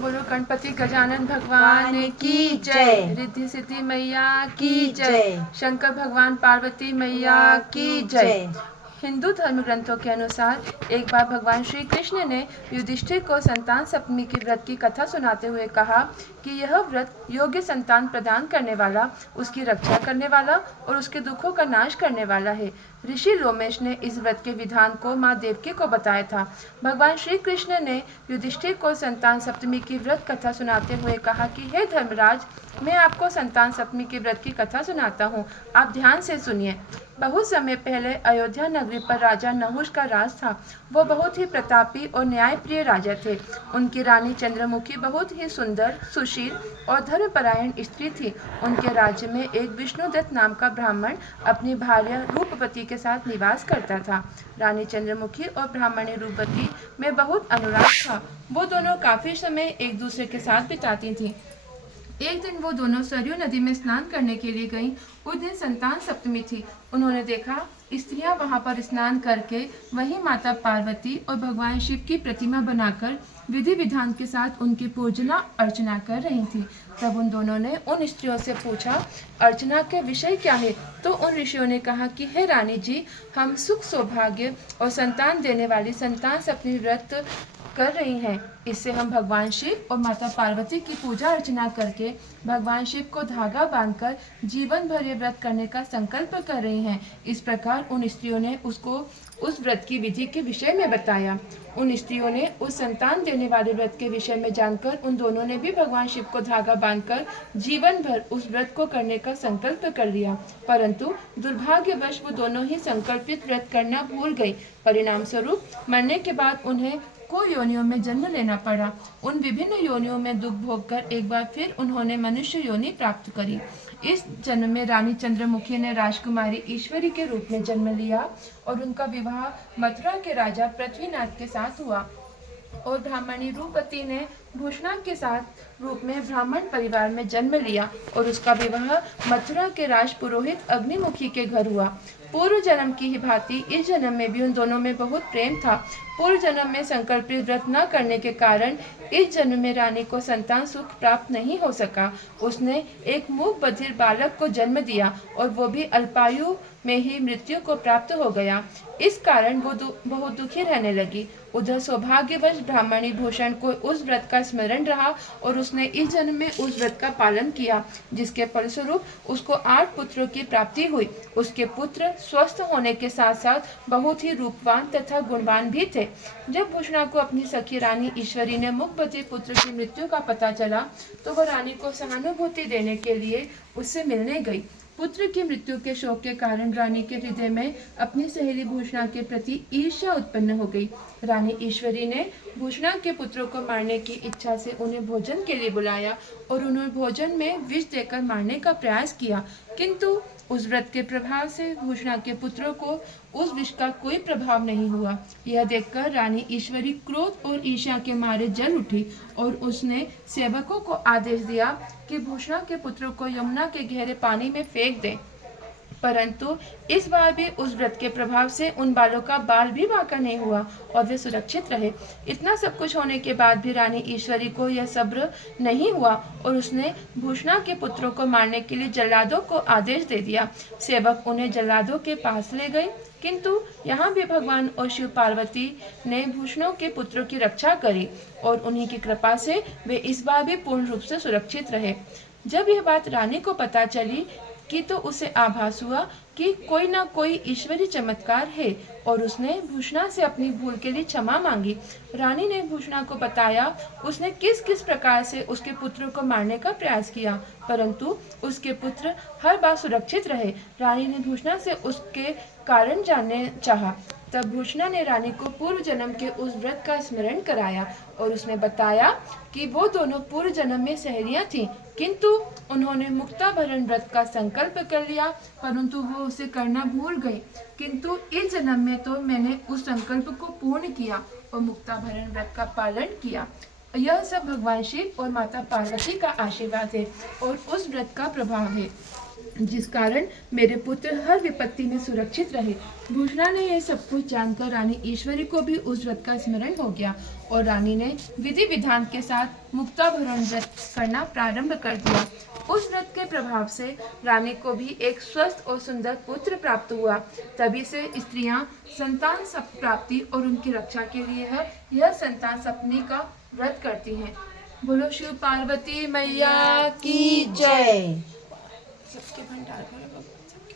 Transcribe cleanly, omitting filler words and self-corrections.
बोलो गणपति गजानन भगवान की जय। रिद्धि सिद्धि मैया की जय। शंकर भगवान पार्वती मैया की जय। हिंदू धर्म ग्रंथों के अनुसार एक बार भगवान श्री कृष्ण ने युधिष्ठिर को संतान सप्तमी के व्रत की कथा सुनाते हुए कहा कि यह व्रत योग्य संतान प्रदान करने वाला, उसकी रक्षा करने वाला और उसके दुखों का नाश करने वाला है। ऋषि लोमेश ने इस व्रत के विधान को माँ देवकी को बताया था। भगवान श्री कृष्ण ने युधिष्ठिर को संतान सप्तमी की व्रत कथा सुनाते हुए कहा कि हे धर्मराज, मैं आपको संतान सप्तमी के व्रत की कथा सुनाता हूँ, आप ध्यान से सुनिए। बहुत समय पहले अयोध्या नगरी पर राजा नहुष का राज था। वो बहुत ही प्रतापी और न्यायप्रिय राजा थे। उनकी रानी चंद्रमुखी बहुत ही सुंदर, सुशील और धर्मपरायण स्त्री थी। उनके राज्य में एक विष्णुदत्त नाम का ब्राह्मण अपनी भार्या रूपवती के साथ निवास करता था। रानी चंद्रमुखी और ब्राह्मणी रूपवती में बहुत अनुराग था। वो दोनों काफी समय एक दूसरे के साथ बिताती थीं। एक दिन वो दोनों सरयू नदी में स्नान करने के लिए गईं। उस दिन संतान सप्तमी थी। उन्होंने देखा स्त्रियां वहां पर स्नान करके वहीं माता पार्वती और भगवान शिव की प्रतिमा बनाकर विधि विधान के साथ उनकी पूजना अर्चना कर रही थी। तब उन दोनों ने उन स्त्रियों से पूछा, अर्चना के विषय क्या है? तो उन ऋषियों ने कहा कि हे रानी जी, हम सुख सौभाग्य और संतान देने वाली संतान सप्तमी व्रत कर रही हैं। इससे हम भगवान शिव और माता पार्वती की पूजा अर्चना करके भगवान शिव को धागा बांधकर जीवन भर ये व्रत करने का संकल्प कर रही हैं। इस प्रकार उन स्त्रियों ने उसको उस व्रत की विधि के विषय में बताया। उन स्त्रियों ने उस संतान देने वाले व्रत के विषय में जानकर उन दोनों ने भी भगवान शिव को धागा बांधकर जीवन भर उस व्रत को करने का संकल्प कर लिया। परंतु दुर्भाग्यवश वो दोनों ही संकल्पित व्रत करना भूल गई। परिणाम स्वरूप मरने के बाद उन्हें को योनियों में जन्म लेना पड़ा। उन विभिन्न योनियों में दुख भोगकर एक बार फिर उन्होंने मनुष्य योनि प्राप्त करी। इस जन्म में रानी चंद्रमुखी ने राजकुमारी ईश्वरी के रूप में जन्म लिया और उनका विवाह मथुरा के राजा पृथ्वीनाथ के साथ हुआ। और ब्राह्मणी रूपवती ने भूषणा के साथ रूप में ब्राह्मण परिवार में जन्म लिया और उसका विवाह मथुरा के राज पुरोहित अग्निमुखी के घर हुआ। पूर्व जन्म की ही भांति इस जन्म में भी उन दोनों में बहुत प्रेम था। पूर्व जन्म में संकल्पित व्रत न करने के कारण इस जन्म में रानी को संतान सुख प्राप्त नहीं हो सका। उसने एक मूक बधिर बालक को जन्म दिया और वो भी अल्पायु में ही मृत्यु को प्राप्त हो गया। इस कारण वो बहुत दुखी रहने लगी। उधर सौभाग्यवश ब्राह्मणी भूषण को उस व्रत का स्मरण रहा और उसने इस जन्म में उस व्रत का पालन किया, जिसके फलस्वरूप उसको 8 पुत्रों की प्राप्ति हुई। उसके पुत्र स्वस्थ होने के साथ साथ बहुत ही रूपवान तथा गुणवान भी थे। जब भूषणा को अपनी सखी रानी ईश्वरी ने मुखबधिर पुत्र की मृत्यु का पता चला तो वह रानी को सहानुभूति देने के लिए उससे मिलने गई। पुत्र की मृत्यु के शोक के कारण रानी के हृदय में अपनी सहेली भूषणा के प्रति ईर्ष्या उत्पन्न हो गई। रानी ईश्वरी ने भूषणा के पुत्रों को मारने की इच्छा से उन्हें भोजन के लिए बुलाया और उन्हें भोजन में विष देकर मारने का प्रयास किया, किंतु उस व्रत के प्रभाव से भूषणा के पुत्रों को उस विष का कोई प्रभाव नहीं हुआ। यह देखकर रानी ईश्वरी क्रोध और ईर्ष्या के मारे जल उठी और उसने सेवकों को आदेश दिया कि भूषणा के पुत्रों को यमुना के गहरे पानी में फेंक दें। परंतु इस बार भी उस व्रत के प्रभाव से उन बालों का बाल भी बांका नहीं हुआ और वे सुरक्षित रहे। इतना सब कुछ होने के बाद भी रानी ईश्वरी को यह सब्र नहीं हुआ और उसने भूषणा के पुत्रों को मारने के लिए जल्लादों को आदेश दे दिया। सेवक उन्हें जल्लादों के पास ले गए, किंतु यहाँ भी भगवान और शिव पार्वती ने भूषणों के पुत्रों की रक्षा करी और उन्हीं की कृपा से वे इस बार भी पूर्ण रूप से सुरक्षित रहे। जब यह बात रानी को पता चली कि तो उसे आभास हुआ कि कोई ना कोई ईश्वरी चमत्कार है और उसने भूषणा से अपनी भूल के लिए क्षमा मांगी। रानी ने भूषणा को बताया उसने किस किस प्रकार से उसके पुत्रों को मारने का प्रयास किया, परंतु उसके पुत्र हर बार सुरक्षित रहे। रानी ने भूषणा से उसके कारण जानने चाहा। तब भूषणा ने रानी को पूर्व जन्म के उस व्रत का स्मरण कराया और उसने बताया कि वो दोनों पूर्व जन्म में सहेलियां थीं, किंतु उन्होंने मुक्ताभरण व्रत का संकल्प कर लिया, परंतु वो उसे करना भूल गई। किंतु इस जन्म में तो मैंने उस संकल्प को पूर्ण किया और मुक्ताभरण व्रत का पालन किया। यह सब भगवान शिव और माता पार्वती का आशीर्वाद है और उस व्रत का प्रभाव है। जिस कारण मेरे पुत्र हर विपत्ति में सुरक्षित रहे। भूषणा ने यह सब कुछ जानकर रानी ईश्वरी को भी उस व्रत का स्मरण हो गया और रानी ने विधि विधान के साथ मुक्ताभरण व्रत करना प्रारंभ कर दिया। उस व्रत के प्रभाव से रानी को भी एक स्वस्थ और सुंदर पुत्र प्राप्त हुआ। तभी से स्त्रियां संतान प्राप्ति और उनकी रक्षा के लिए यह संतान सपनी का व्रत करती हैं। बोलो शिव पार्वती मैया की जय। सबके भंडार